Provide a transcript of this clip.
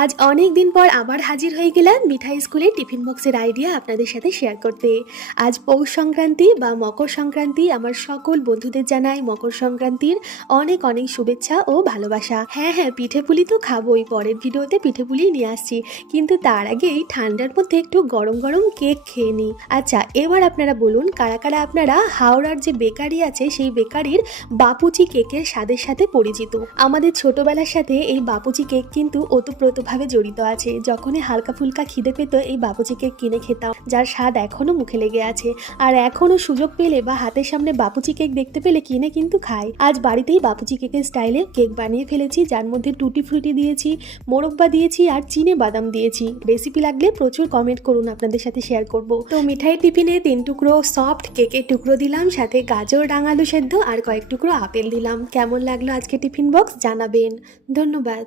আজ অনেক দিন পর আবার হাজির হয়ে গেলাম মিঠাই স্কুলে টিফিন বক্সের আইডিয়া আপনাদের সাথে শেয়ার করতে। আজ পৌষ সংক্রান্তি বা মকর সংক্রান্তি। আমার সকল বন্ধুদের জানাই মকর সংক্রান্তির অনেক অনেক শুভেচ্ছা ও ভালোবাসা। হ্যাঁ হ্যাঁ, পিঠে পুলি তো খাবোই, পরের ভিডিওতে পিঠে পুলি নিয়ে আসছি, কিন্তু তার আগে এই ঠান্ডার মধ্যে একটু গরম গরম কেক খেয়ে নিই। আচ্ছা, এবার আপনারা বলুন কারা কারা আপনারা হাওড়ার যে বেকারি আছে সেই বেকারির বাপুচি কেকের স্বাদের সাথে পরিচিত। আমাদের ছোটবেলার সাথে এই বাপুচি কেক কিন্তু ওতপ্রোতভাবে জড়িত আছে। যখনই হালকা ফুলকা খিদে পেত এই বাপুচি কেক কিনে খেতাম, যার স্বাদ এখনো মুখে লেগে আছে। আর এখনো সুযোগ পেলে বা হাতের সামনে বাপুচি কেক দেখতে পেলে কিনে কিন্তু খাই। আজ বাড়িতেই বাপুচি কেকের স্টাইলে কেক বানিয়ে ফেলেছি, যার মধ্যে টুটি ফ্রুটি দিয়েছি, মোরব্বা দিয়েছি আর চিনে বাদাম দিয়েছি। রেসিপি লাগলে প্রচুর কমেন্ট করুন, আপনাদের সাথে শেয়ার করব। তো মিঠাই টিফিনে 3 টুকরো সফট কেকের টুকরো দিলাম, সাথে গাজর রাঙালু সেদ্ধ আর কয়েক টুকরো আপেল দিলাম। কেমন লাগলো আজকে টিফিন বক্স জানাবেন। ধন্যবাদ।